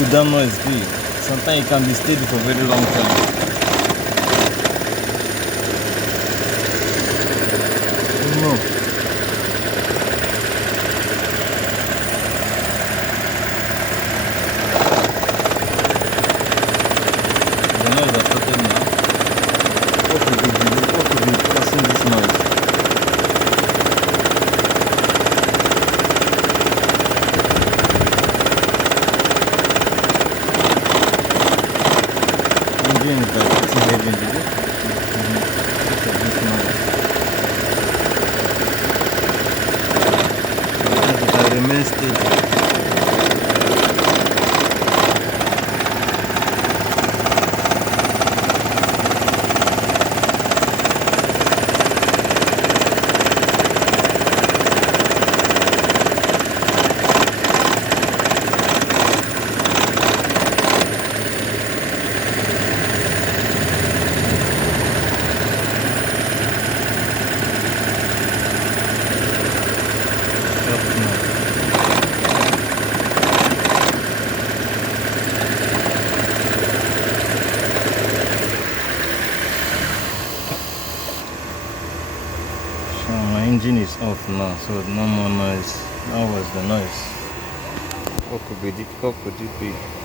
could that noise be? Sometimes it can be steady for a very long time. No. The noise has started now. What could be causing this noise? Engine is like it's heavy, is it? Look at this noise. It has remained steady. So my engine is off now, so no more noise. That was the noise. What could it be?